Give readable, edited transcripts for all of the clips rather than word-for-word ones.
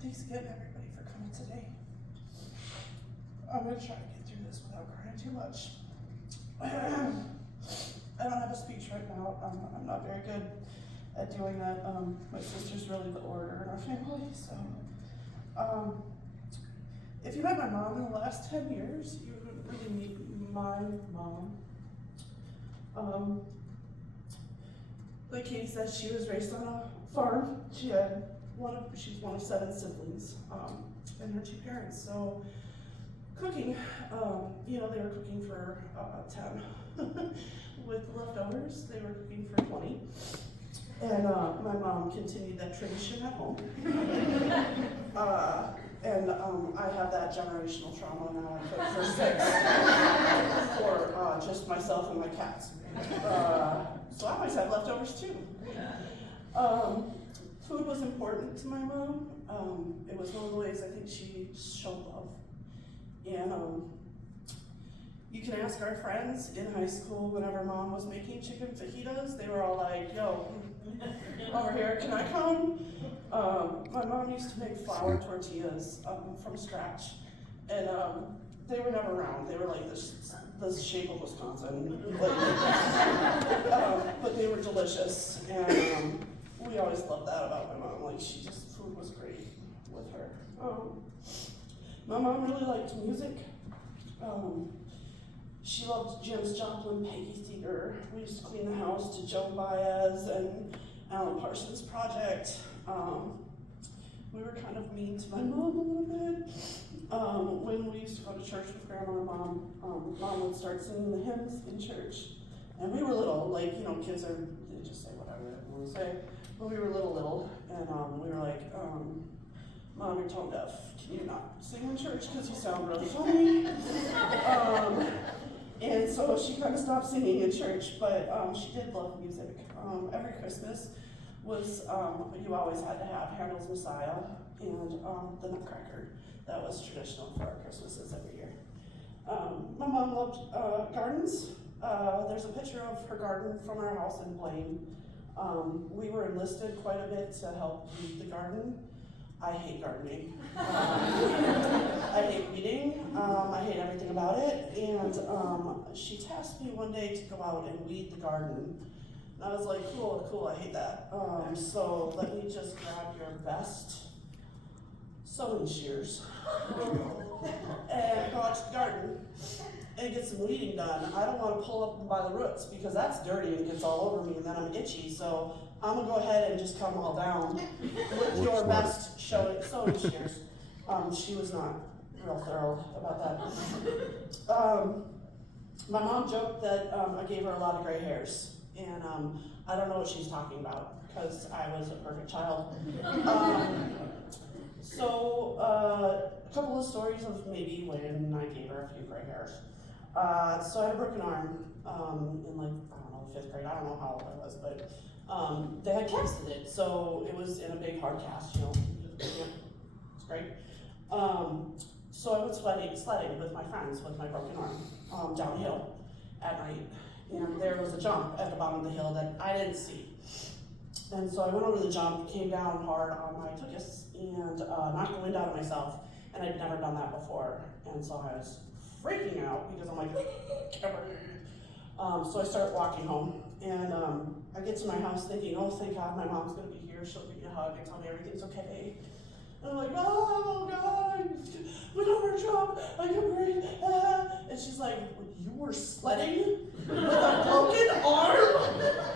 Thanks again, everybody, for coming today. I'm going to try to get through this without crying too much. I don't have a speech right now. I'm not very good at doing that. My sister's really the orator in our family, so. If you met my mom in the last 10 years, you would really meet my mom. Like Katie said, she was raised on a farm. She was one of 7 siblings, and her 2 parents. So cooking, they were cooking for 10. With leftovers, they were cooking for 20. And my mom continued that tradition at home. I have that generational trauma now. I cook for 6 for just myself and my cats. So I always have leftovers too. Food was important to my mom. It was one of the ways I think she showed love. And you can ask our friends in high school whenever mom was making chicken fajitas, they were all like, yo, over here, can I come? My mom used to make flour tortillas from scratch. And they were never round. They were like the shape of Wisconsin. But they were delicious. And we always loved that about my mom. Like, food was great with her. My mom really liked music. She loved Janis Joplin, Peggy Seeger. We used to clean the house to Joan Baez and Alan Parsons Project. We were kind of mean to my mom a little bit. When we used to go to church with Grandma and Mom would start singing the hymns in church. And we were little, kids they just say whatever they want to say. But we were little, and we were like, Mom, you're tone deaf. Can you not sing in church because you sound really funny? And so she kind of stopped singing in church, but she did love music. Every Christmas was, you always had to have Handel's Messiah and the Nutcracker. That was traditional for our Christmases every year. My mom loved gardens. There's a picture of her garden from our house in Blaine. We were enlisted quite a bit to help weed the garden. I hate gardening. I hate weeding. I hate everything about it. And she tasked me one day to go out and weed the garden. And I was like, cool, I hate that. So let me just grab your best sewing shears and go out to the garden and get some weeding done. I don't want to pull up by the roots because that's dirty and gets all over me and then I'm itchy. So I'm gonna go ahead and just come all down with your best sewing shears. She was not real thorough about that. My mom joked that I gave her a lot of gray hairs, and I don't know what she's talking about because I was a perfect child. So a couple of stories of maybe when I gave her a few gray hairs. So I had a broken arm in the 5th grade. I don't know how old I was, but they had casted it, so it was in a big hard cast, it's great. So I went sledding with my friends with my broken arm downhill at night, and there was a jump at the bottom of the hill that I didn't see. And so I went over the jump, came down hard on my tuchus, and knocked the wind out of myself, and I'd never done that before, and so I was freaking out because I'm like, so I start walking home, and I get to my house thinking, oh, thank God my mom's gonna be here, she'll give me a hug and tell me everything's okay. And I'm like, oh God, we got our job, I can breathe, and she's like, you were sledding with a broken arm?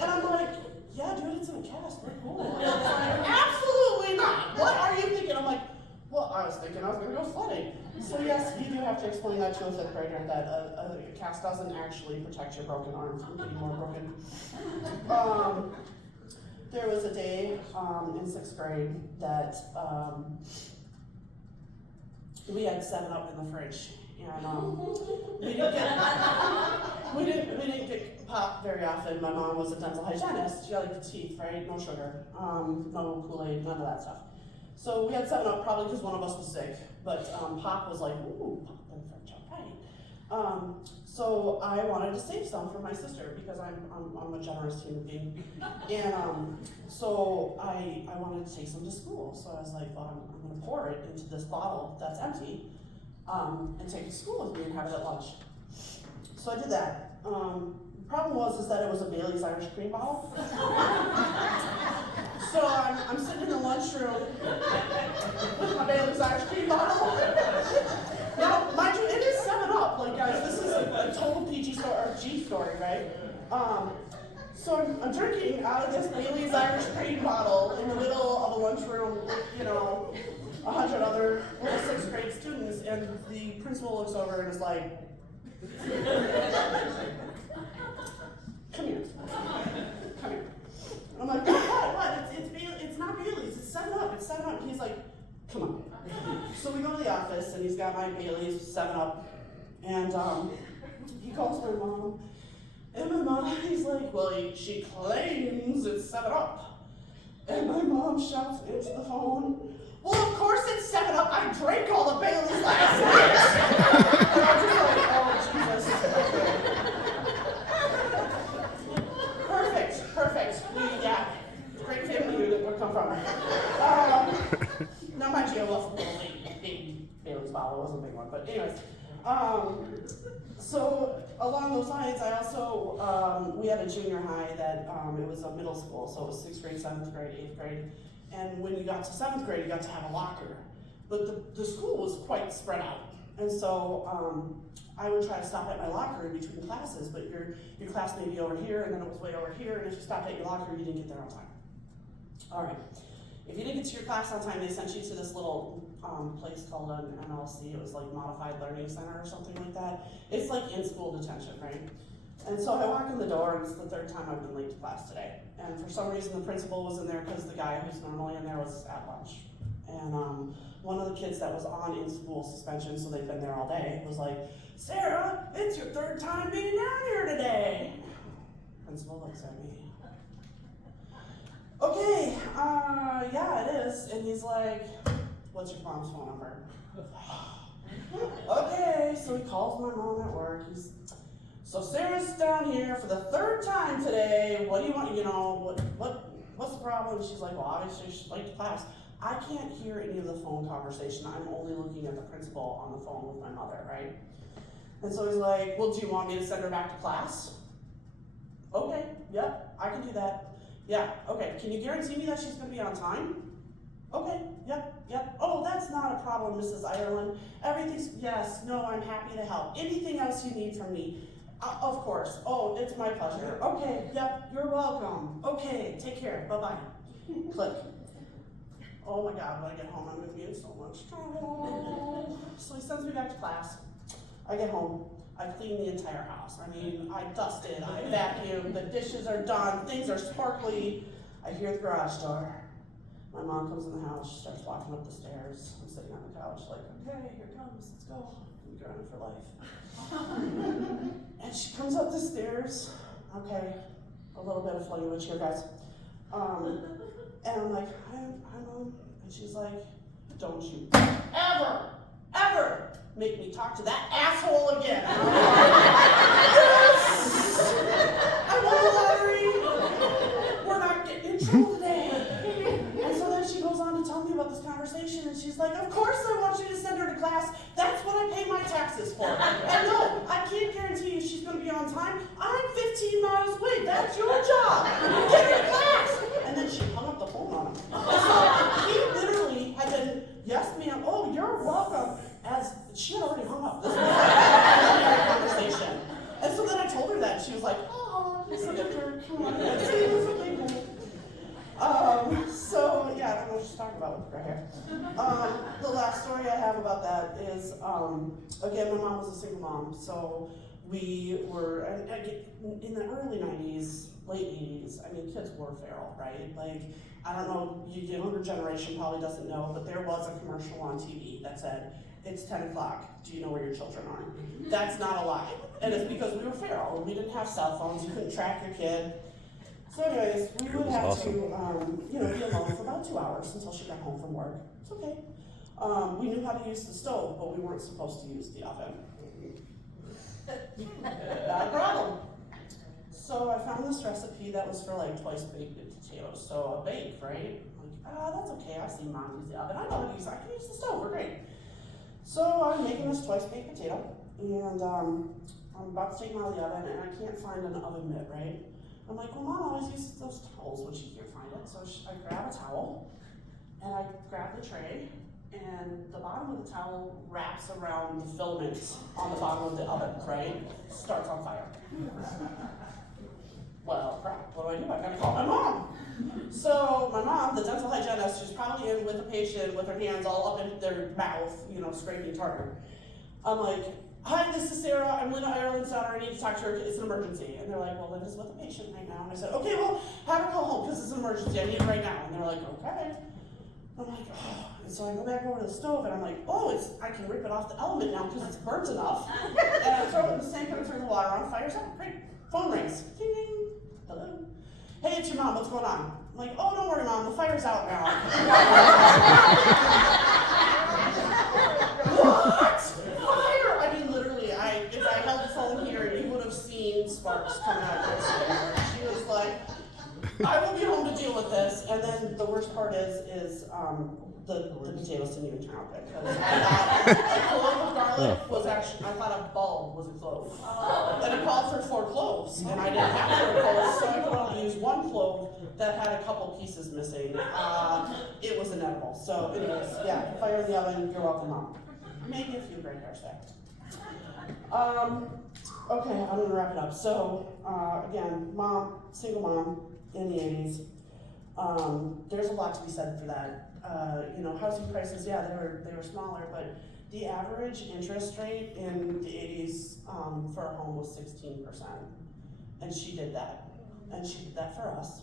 And I'm like, yeah, dude, it's in a cast, we're cool. And I'm like, absolutely not, what are you thinking? I'm like, well, I was thinking I was gonna go sledding. So yes, you do have to explain that to a 5th grader that a cast doesn't actually protect your broken arm from getting more broken. There was a day in 6th grade that we had 7-Up in the fridge, and we didn't get pop very often. My mom was a dental hygienist. She liked the teeth, right? No sugar, no Kool-Aid, none of that stuff. So we had 7-Up probably because one of us was sick, but Pop was like, ooh, pop in the fridge, all right. So I wanted to save some for my sister because I'm a generous human being, and so I wanted to take some to school. So I was like, well, I'm going to pour it into this bottle that's empty, and take it to school with me and have it at lunch. So I did that. Problem was that it was a Bailey's Irish cream bottle. So I'm sitting in the lunchroom with my Bailey's Irish cream bottle. Now, mind you, it is 7-Up. Like, guys, this is a total PG story, or G story, right? So I'm drinking out of this Bailey's Irish cream bottle in the middle of a lunchroom with, 100 other little 6th grade students, and the principal looks over and is like, come here. Come here. And I'm like, what? It's not Bailey's, it's 7-Up, it's 7-Up. And he's like, come on. So we go to the office, and he's got my Bailey's 7-Up, and he calls my mom, and my mom, he's like, well, she claims it's 7-Up. And my mom shouts into the phone, well, of course it's 7-Up, I drank all the Bailey's last night. And I'm just like, oh, Jesus. Perfect. Great family unit would come from. Now, mind you, it wasn't a big Bailey's bottle, it wasn't a big one, but anyways. So along those lines, I also, we had a junior high that, it was a middle school, so it was 6th grade, 7th grade, 8th grade, and when you got to 7th grade, you got to have a locker. But the school was quite spread out, and so I would try to stop at my locker in between classes, but your class may be over here, and then it was way over here, and if you stopped at your locker, you didn't get there on time. All right. If you didn't get to your class on time, they sent you to this little place called an MLC. It was like Modified Learning Center or something like that. It's like in-school detention, right? And so I walk in the door, and it's the 3rd time I've been late to class today. And for some reason, the principal was in there because the guy who's normally in there was at lunch. And one of the kids that was on in-school suspension, so they've been there all day, was like, Sarah, it's your 3rd time being down here today. Principal looks at me. Okay, yeah, it is. And he's like, what's your mom's phone number? Okay, so he calls my mom at work. So Sarah's down here for the 3rd time today. What do you want, what's the problem? She's like, well, obviously she's late to class. I can't hear any of the phone conversation. I'm only looking at the principal on the phone with my mother, right? And so he's like, well, do you want me to send her back to class? Okay, yep, I can do that. Yeah, okay, can you guarantee me that she's gonna be on time? Okay, yep. Oh, that's not a problem, Mrs. Ireland. Yes, no, I'm happy to help. Anything else you need from me? Of course. Oh, it's my pleasure. Okay, yep, you're welcome. Okay, take care, bye-bye. Click. Oh my God, when I get home, I'm gonna be in so much trouble. So he sends me back to class. I get home. I cleaned the entire house. I mean, I dusted, I vacuumed, the dishes are done, things are sparkly. I hear the garage door. My mom comes in the house, she starts walking up the stairs. I'm sitting on the couch like, okay, here it comes, let's go. I'm grounded for life. And she comes up the stairs. Okay, a little bit of language here, guys. And I'm like, hi, Mom. And she's like, don't you ever make me talk to that asshole again. Yes! I won the lottery. We're not getting in trouble today. And so then she goes on to tell me about this conversation, and she's like, of course I want you to send her to class. That's what I pay my taxes for. And no, I can't guarantee you she's going to be on time. I'm 15 miles away. That's your job. Get her to class. And then she hung up the phone on him. So he literally had been, yes, ma'am, oh, you're welcome. As she had already hung up. This was a conversation. And so then I told her that, and she was like, oh, you're such a jerk. Come on, let's see something. So yeah, I don't know what she's talking about with her hair. The last story I have about that is, again, my mom was a single mom, so we were, in the early 90s, late 80s, I mean, kids were feral, right? Like, I don't know, your younger generation probably doesn't know, but there was a commercial on TV that said, it's 10 o'clock, do you know where your children are? That's not a lie. And it's because we were feral. We didn't have cell phones, you couldn't track your kid. So anyways, we would have to, be alone for about 2 hours until she got home from work. It's okay. We knew how to use the stove, but we weren't supposed to use the oven. Not a problem. So I found this recipe that was for like twice baked potatoes, so a bake, right? I'm like, that's okay, I've seen mom use the oven, I can use the stove, we're great. So I'm making this twice baked potato, and I'm about to take them out of the oven, and I can't find an oven mitt, right? I'm like, well, mom always uses those towels when she can't find it, so I grab a towel, and I grab the tray, and the bottom of the towel wraps around the filament on the bottom of the oven, right? Starts on fire. Well, crap, what do? I gotta call my mom. So my mom, the dental hygienist, who's probably in with a patient with her hands all up in their mouth, scraping tartar. I'm like, hi, this is Sarah, I'm Linda Ireland's daughter, I need to talk to her, it's an emergency. And they're like, well, Linda's with a patient right now. And I said, okay, well, have her call home, because it's an emergency, I need it right now. And they're like, okay. I'm like, oh. And so I go back over to the stove, and I'm like, I can rip it off the element now, because it's burnt enough. And I throw it in the sink, and I turn the water on, fire's out, great. Phone rings, ding, ding. Hello? Hey, it's your mom, what's going on? I'm like, oh, don't worry, mom, the fire's out now. What? Fire? I mean, literally, if I held the phone here, you would have seen sparks coming out of her. She was like, I will be home to deal with this. And then the worst part is the potatoes didn't even turn out good. Because I thought a clove of garlic was actually, I thought a bulb was a clove. And it called for 4 cloves, and I didn't have 4 cloves, so I could only use 1 clove that had a couple pieces missing. It was inedible. So anyways, yeah, fire in the oven, you're welcome, mom. Maybe a few gray hairs there. Okay, I'm gonna wrap it up. So, again, single mom in the 80s. There's a lot to be said for that. Housing prices, yeah, they were smaller, but the average interest rate in the 80s for a home was 16%. And she did that. And she did that for us.